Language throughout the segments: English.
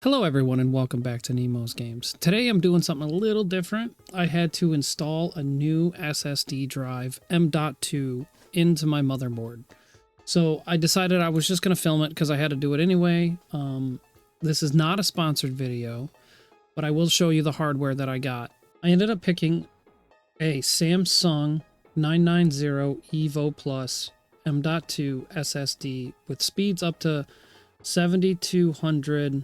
Hello everyone and welcome back to NeMoZGameZ. Today I'm doing something a little different. I had to install a new SSD drive M.2 into my motherboard. So I decided I was just going to film it because I had to do it anyway. This is not a sponsored video, but I will show you the hardware that I got. I ended up picking a Samsung 990 Evo Plus M.2 SSD with speeds up to 7200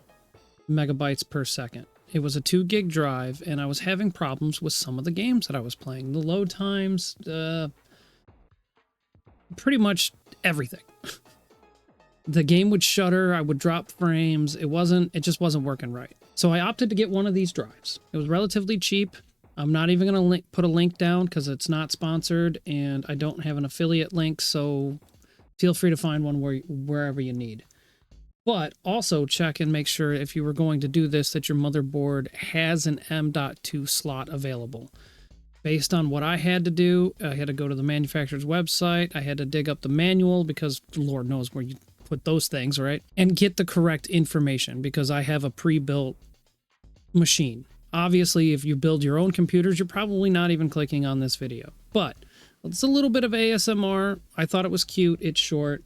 megabytes per second. It was a 2 gig drive, and I was having problems with some of the games that I was playing. The load times, pretty much everything. The game would shutter, I would drop frames, it just wasn't working right. So I opted to get one of these drives. It was relatively cheap. I'm not even going to put a link down because it's not sponsored, and I don't have an affiliate link, so feel free to find one wherever you need. But also check and make sure if you were going to do this that your motherboard has an M.2 slot available. Based on what I had to do, I had to go to the manufacturer's website, I had to dig up the manual because Lord knows where you put those things, right? And get the correct information because I have a pre-built machine. Obviously, if you build your own computers, you're probably not even clicking on this video. But it's a little bit of ASMR. I thought it was cute. It's short.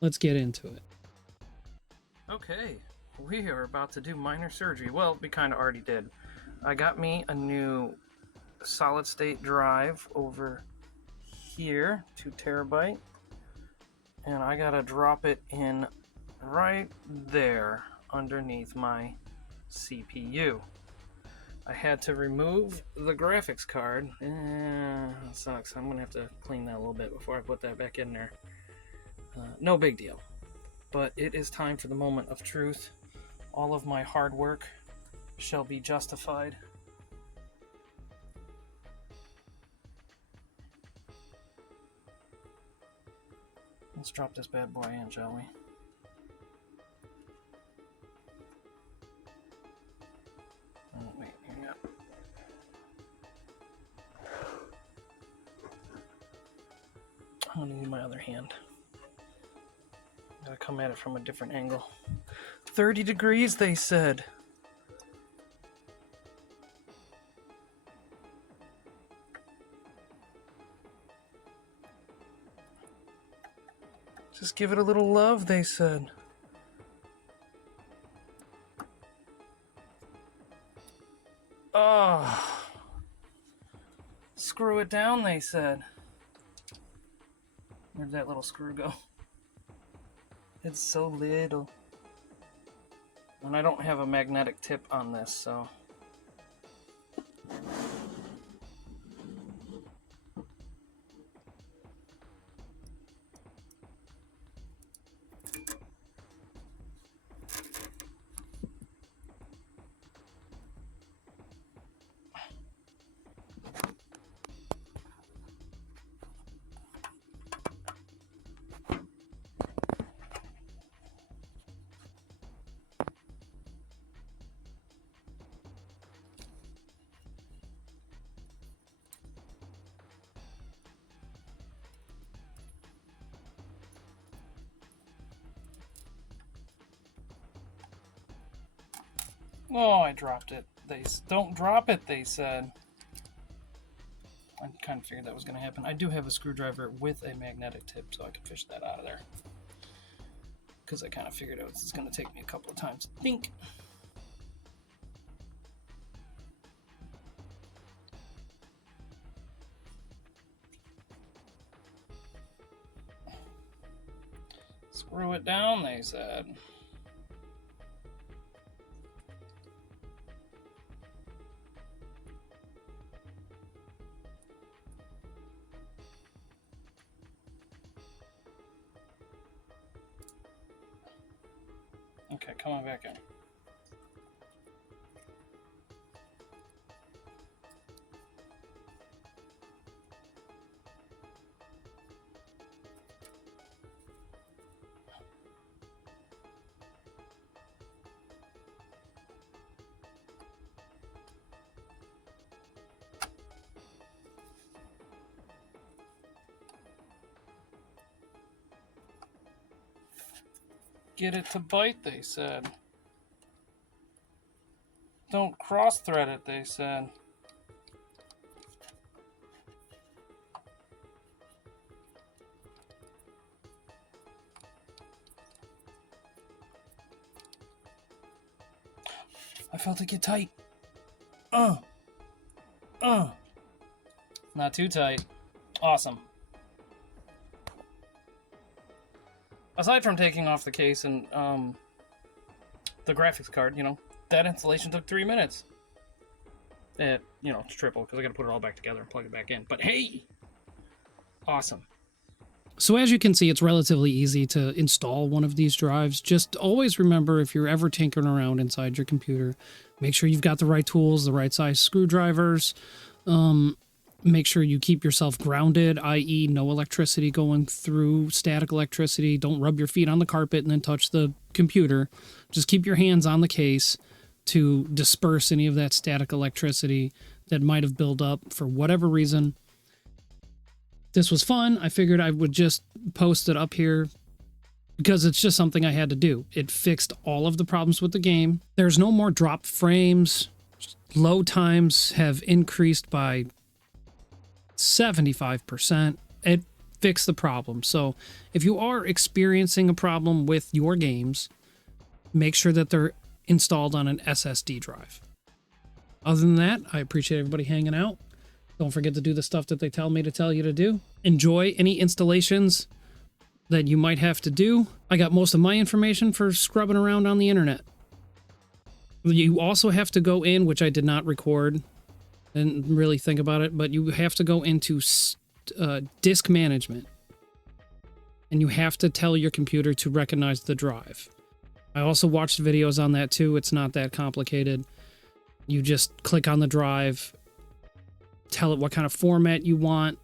Let's get into it. Okay, we are about to do minor surgery. Well, we kind of already did. I got me a new solid state drive over here, 2 terabyte, and I gotta drop it in right there underneath my CPU. I had to remove the graphics card. That sucks. I'm gonna have to clean that a little bit before I put that back in there. No big deal. But it is time for the moment of truth. All of my hard work shall be justified. Let's drop this bad boy in, shall we? Oh, wait, hang up. I'm gonna use my other hand. Gotta come at it from a different angle. 30 degrees, they said. Just give it a little love, they said. Oh. Screw it down, they said. Where'd that little screw go? It's so little. And I don't have a magnetic tip on this, so... Oh, I dropped it. Don't drop it, they said. I kind of figured that was going to happen. I do have a screwdriver with a magnetic tip, so I can fish that out of there. Because I kind of figured out it's going to take me a couple of times to think. Screw it down, they said. Okay, come on back in. Get it to bite, they said. Don't cross-thread it, they said. I felt it get tight. Not too tight. Awesome. Aside from taking off the case and the graphics card, you know, that installation took 3 minutes. You know, it's triple because I got to put it all back together and plug it back in. But hey, awesome. So as you can see, it's relatively easy to install one of these drives. Just always remember, if you're ever tinkering around inside your computer, make sure you've got the right tools, the right size screwdrivers. Make sure you keep yourself grounded, i.e. no electricity going through, static electricity. Don't rub your feet on the carpet and then touch the computer. Just keep your hands on the case to disperse any of that static electricity that might have built up for whatever reason. This was fun. I figured I would just post it up here because it's just something I had to do. It fixed all of the problems with the game. There's no more dropped frames. Load times have increased by 75%. It fixed the problem. So if you are experiencing a problem with your games, make sure that they're installed on an SSD drive. Other than that, I appreciate everybody hanging out. Don't forget to do the stuff that they tell me to tell you to do. Enjoy any installations that you might have to do. I got most of my information for scrubbing around on the internet. You also have to go in, which I did not record and really think about it, but you have to go into disk management. And you have to tell your computer to recognize the drive. I also watched videos on that too. It's not that complicated. You just click on the drive, tell it what kind of format you want,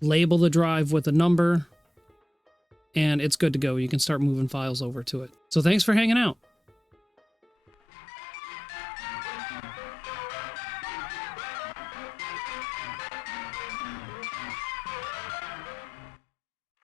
label the drive with a number, and it's good to go. You can start moving files over to it. So thanks for hanging out.